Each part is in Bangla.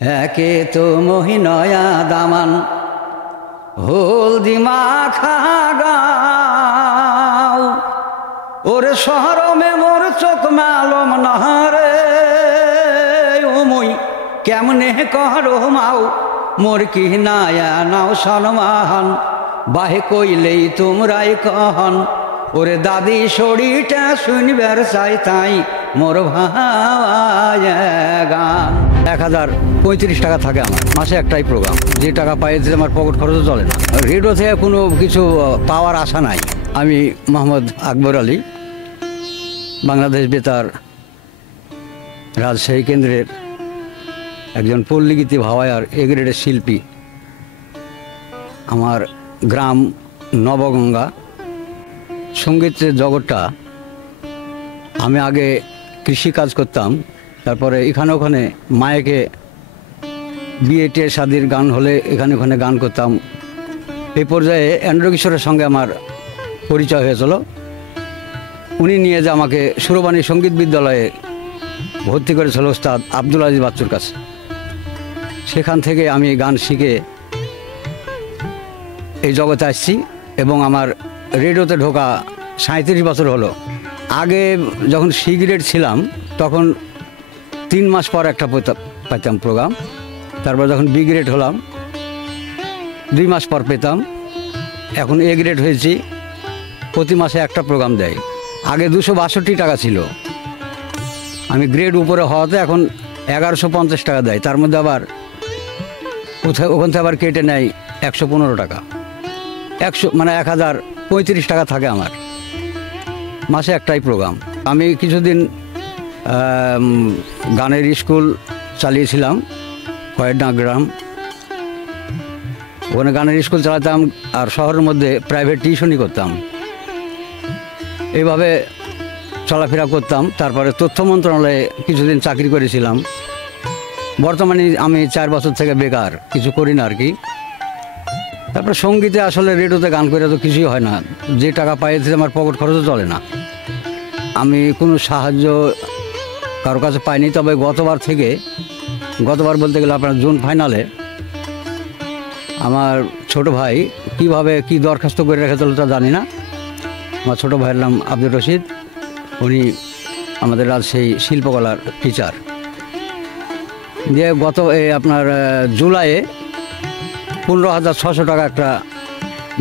একে তো মহিনয়া দামান হলদি মাখা গাও ওরে শহরমে মোর চোখ মালম নহরে ওমই কেমনে করো মাও মোর কি নায়া নাও সনমান বাহে কইলেই তোমরাই কহন ওরে দাদি শরীরটা শুনবার চাই তাই মোর ভাই গান 1035 টাকা থাকে আমার মাসে একটাই প্রোগ্রাম, যে টাকা পাই আমার পকেট খরচও চলে না। রেডিও থেকে কোনো কিছু পাওয়ার আশা নাই। আমি মোহাম্মদ আকবর আলী, বাংলাদেশ বেতার রাজশাহী কেন্দ্রের একজন পল্লীগীতি ভাওয়াইয়ার এ গ্রেডের শিল্পী। আমার গ্রাম নবগঙ্গা। সঙ্গীতের জগৎটা আমি আগে কৃষি কাজ করতাম, তারপরে এখানে ওখানে মায়েকে বিয়ে টিয়ে শাদির গান হলে এখানে ওখানে গান করতাম। এই পর্যায়ে এন্ড্র কিশোরের সঙ্গে আমার পরিচয় হয়েছিল। উনি নিয়ে যে আমাকে সুরবাণী সঙ্গীত বিদ্যালয়ে ভর্তি করেছিল ওস্তাদ আব্দুল আজিজ বাচ্চুর কাছে। সেখান থেকে আমি গান শিখে এই জগতে আসছি এবং আমার রেডিওতে ঢোকা 37 বছর হলো। আগে যখন সি গ্রেড ছিলাম তখন 3 মাস পর একটা পাইতাম প্রোগ্রাম, তারপর যখন বি গ্রেড হলাম 2 মাস পর পেতাম। এখন এ গ্রেড হয়েছি, প্রতি মাসে একটা প্রোগ্রাম দেয়। আগে 262 টাকা ছিল, আমি গ্রেড উপরে হওয়াতে এখন 1150 টাকা দেয়। তার মধ্যে আবার ওখান থেকে আবার কেটে নেয় 115 টাকা। 1035 টাকা থাকে আমার মাসে একটাই প্রোগ্রাম। আমি কিছুদিন গানের স্কুল চালিয়েছিলাম কয়েকটা গ্রাম, ওখানে গানের স্কুল চালাতাম আর শহরের মধ্যে প্রাইভেট টিউশনই করতাম। এইভাবে চলাফেরা করতাম। তারপরে তথ্য মন্ত্রণালয়ে কিছুদিন চাকরি করেছিলাম। বর্তমানে আমি 4 বছর থেকে বেকার, কিছু করি না আর কি। তারপরে সঙ্গীতে আসলে রেডিওতে গান করে তো কিছুই হয় না, যে টাকা পাইতে আমার পকেট খরচও চলে না। আমি কোনো সাহায্য কারোর কাছে পাইনি। তবে গতবার বলতে গেলে আপনার জুন ফাইনালে আমার ছোট ভাই কিভাবে কি দরখাস্ত করে রেখেছিল তা জানি না। আমার ছোট ভাইয়ের নাম আব্দুর রশিদ, উনি আমাদের রাজশাহী শিল্পকলার টিচার। দিয়ে আপনার জুলাইয়ে 15,600 টাকা একটা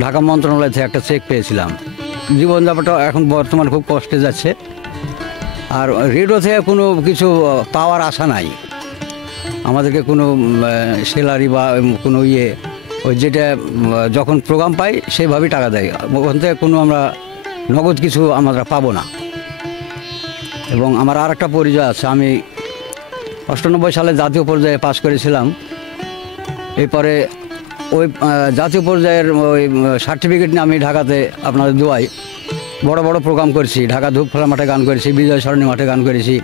ঢাকা মন্ত্রণালয় থেকে একটা চেক পেয়েছিলাম। জীবনযাপনটা এখন বর্তমান খুব কষ্টে যাচ্ছে। আর রেডিও থেকে কোনো কিছু পাওয়ার আশা নাই আমাদেরকে, কোনো স্যালারি বা কোনো ওই যেটা যখন প্রোগ্রাম পাই সেইভাবেই টাকা দেয়। ওখান থেকে কোনো আমরা নগদ কিছু আমরা পাবো না। এবং আমার আর একটা পরিচয় আছে, আমি 98 সালে জাতীয় পর্যায়ে পাশ করেছিলাম। এরপরে ওই জাতীয় পর্যায়ের ওই সার্টিফিকেট নিয়ে আমি ঢাকাতে আপনাদের দোয়াই বড় বড় প্রোগ্রাম করেছি। ঢাকা ধূপখোলা মাঠে গান করেছি, বিজয় সরণি মাঠে গান করেছি,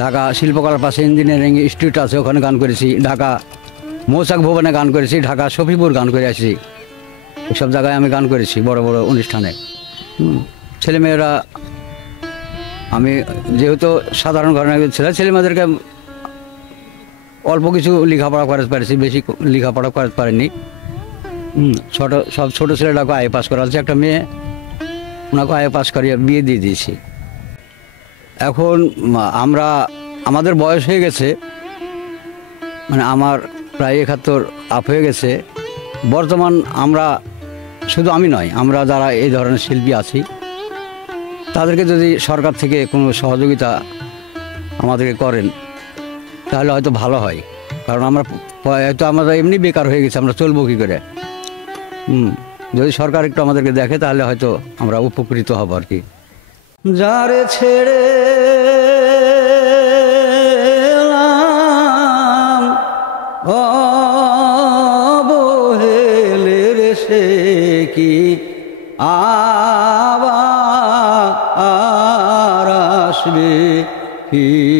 ঢাকা শিল্পকলার পাশে ইঞ্জিনিয়ারিং ইনস্টিটিউট আছে ওখানে গান করেছি, ঢাকা মৌচাক ভবনে গান করেছি, ঢাকা শফিপুর গান করে আসছি। এসব জায়গায় আমি গান করেছি বড় বড় অনুষ্ঠানে। ছেলেমেয়েরা, আমি যেহেতু সাধারণ ঘরের ছেলেমেয়েদেরকে অল্প কিছু লেখাপড়া করাতে পারছি, বেশি লেখাপড়া করাতে পারিনি। সব ছোটো ছেলেটাকে আয়ে পাস করা হচ্ছে, একটা মেয়ে ওনাকে আয়ে পাস করিয়ে বিয়ে দিয়ে দিয়েছি। এখন আমাদের বয়স হয়ে গেছে, মানে আমার প্রায় 71 আপ হয়ে গেছে। বর্তমান আমরা শুধু আমি নয়, আমরা যারা এই ধরনের শিল্পী আছি তাদেরকে যদি সরকার থেকে কোনো সহযোগিতা আমাদেরকে করেন তাহলে হয়তো ভালো হয়। কারণ আমরা এমনি বেকার হয়ে গেছি, আমরা চলবো কী করে? যদি সরকার একটু আমাদেরকে দেখে তাহলে হয়তো আমরা উপকৃত হব আর কি। যারে ছেড়ে অবহেলের সে কি আবার আসবে ফিরে।